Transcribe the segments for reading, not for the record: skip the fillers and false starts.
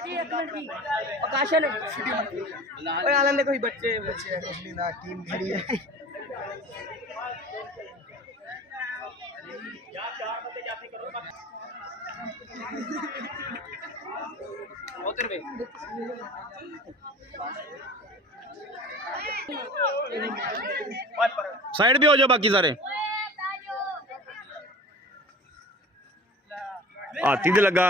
आकाशन ओए आलन दे कोई बच्चे बच्चे कुछ नहीं ना टीम खड़ी है साइड भी हो जाओ बाकी सारे हाथी दे लगा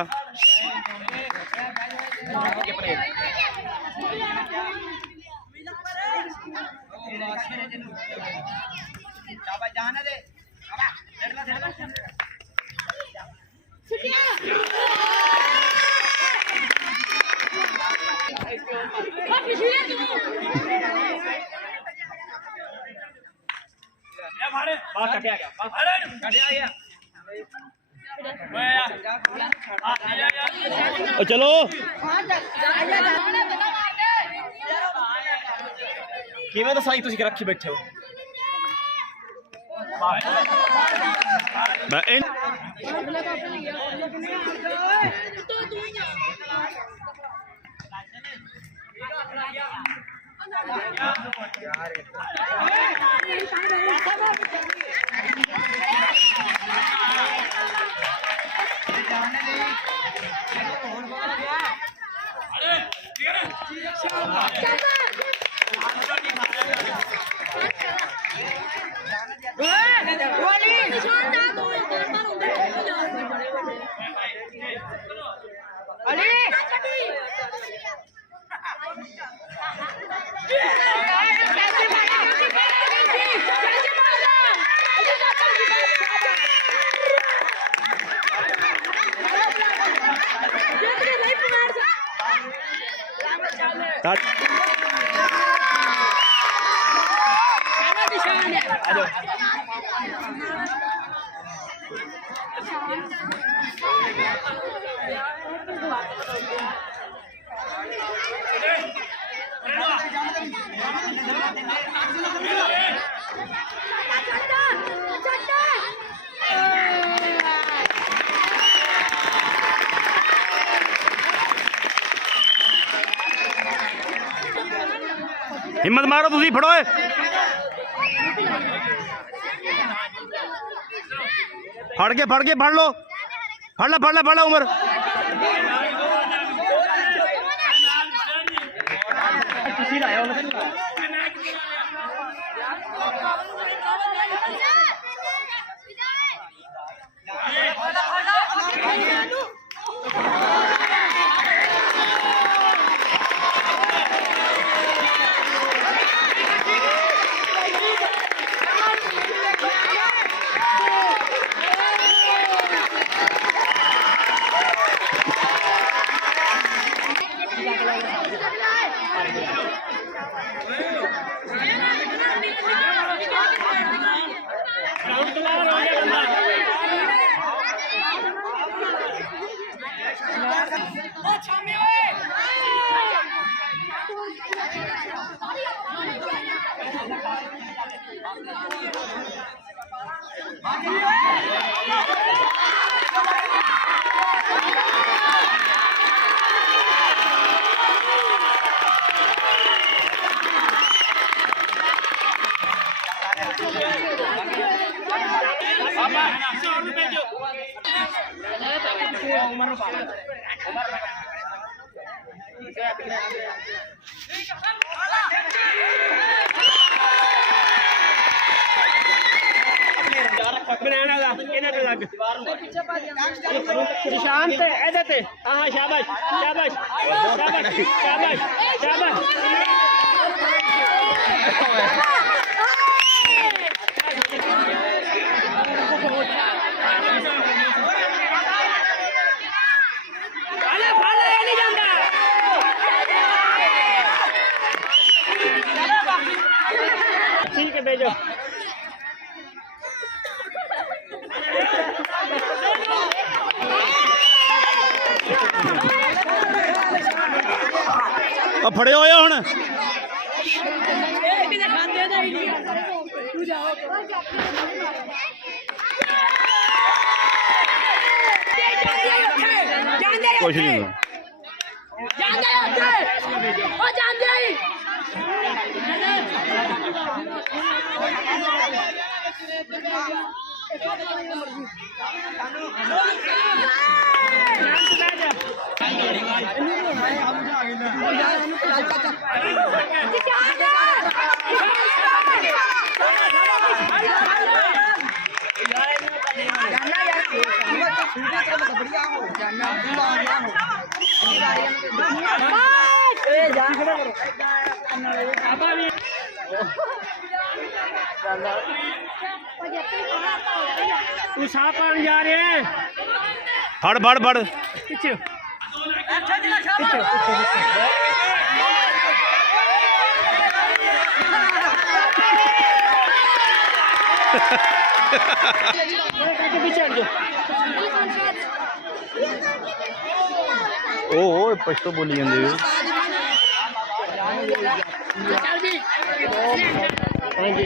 चलो किवें तो साई तुसीं रखी बैठे हो हिम्मत मारो तुसी फड़ो फड़ के फड़ लो फड़ लो उमर शांत हाँ शाबाश शाबाश शाबाश शाबाश शाबाश ठीक है भेजो फड़े हो हुण कुछ नहीं तू साफ पानी जा रहे हैं फड़ फड़ फड़ पीछे पीछे हट जाओ ओ पछतो बोली जांदे हो हाँ जी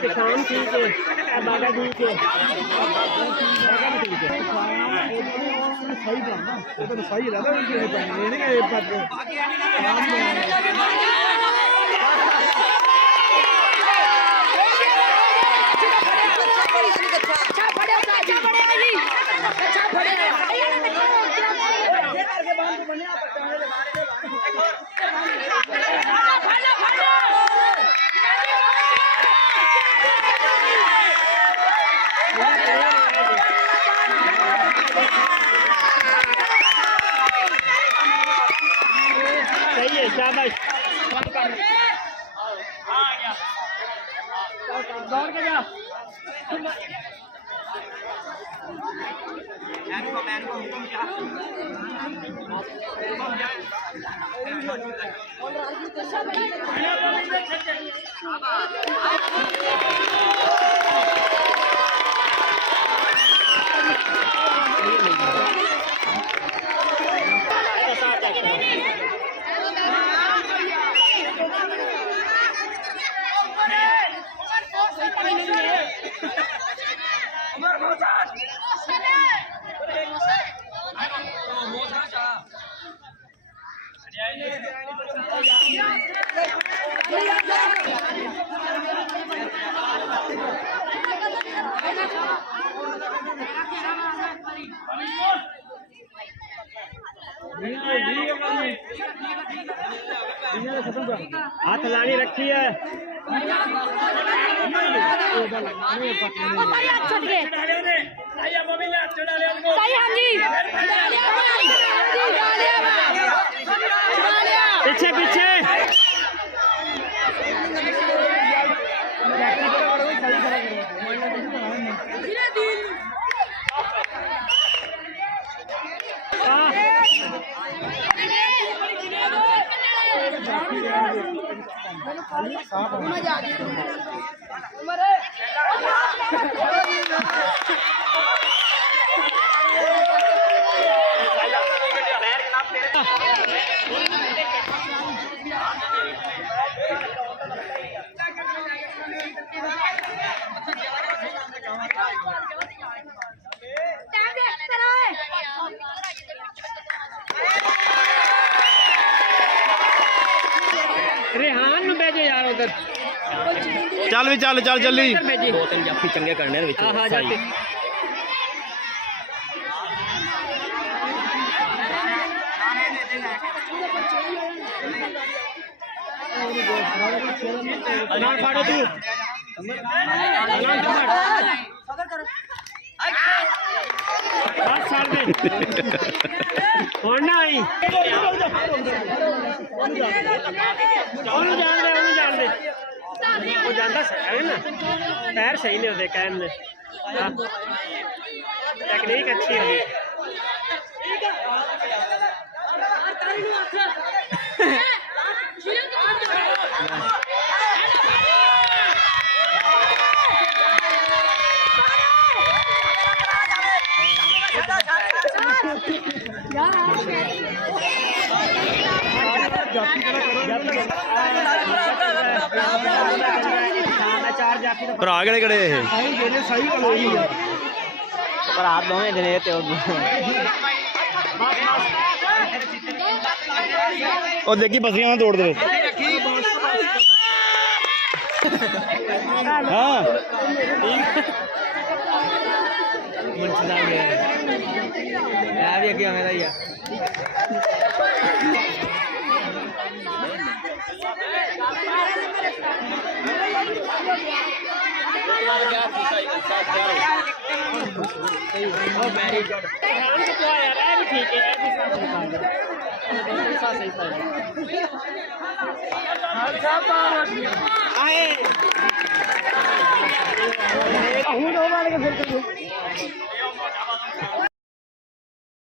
किसान ठीक है बागा ठीक है सही सही है शाबाश दौड़ के जा हाथ लानी रखी है पीछे पीछे रेहान में भेजो यार उधर चल भी चल चल जल्दी दो तीन जाफी चंगे करने हाँ जाते फाड़ो तू साल में होना ही जान दे वो जाता है ना पैर सही नहीं होते कहन में टेक्निक अच्छी होगी भरा केड़े केड़े भरा दोवें जने ते ਉਹ ਦੇਖੀ ਬਸੀਆਂ ਨਾ ਤੋੜ ਦੇਵੇ ਹਾਂ ਯਾਰ ਵੀ ਅੱਗੇ ਆਵੇਂ ਦਾ ਹੀ ਆ ध्यान से क्या यार ये भी ठीक है साथ सही आए हूं तो मार के फिर